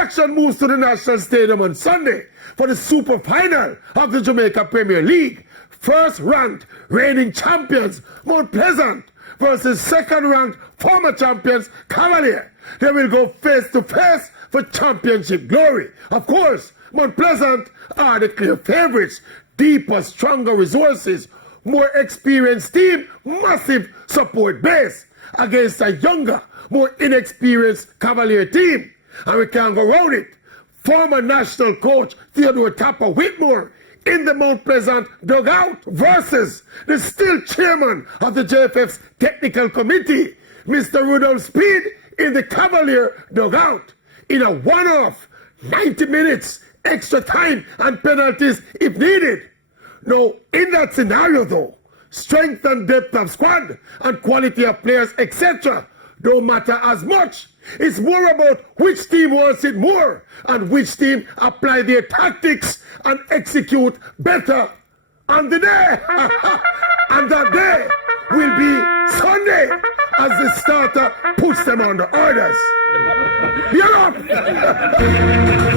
action moves to the National Stadium on Sunday for the super final of the Jamaica Premier League. First-ranked reigning champions Mount Pleasant versus second-ranked former champions Cavalier. They will go face-to-face for championship glory. Of course, Mount Pleasant are the clear favorites. Deeper, stronger resources, more experienced team, massive support base against a younger, more inexperienced Cavalier team. And we can't go around it. Former national coach Theodore Tapper Whitmore in the Mount Pleasant dugout versus the still chairman of the JFF's technical committee, Mr. Rudolph Speed, in the Cavalier dugout. In a one-off, 90 minutes, extra time and penalties if needed. Now, in that scenario though, strength and depth of squad and quality of players, etc. don't matter as much. It's more about which team wants it more and which team apply their tactics and execute better on the day. And that day will be Sunday as the starter puts them on the orders. You're up!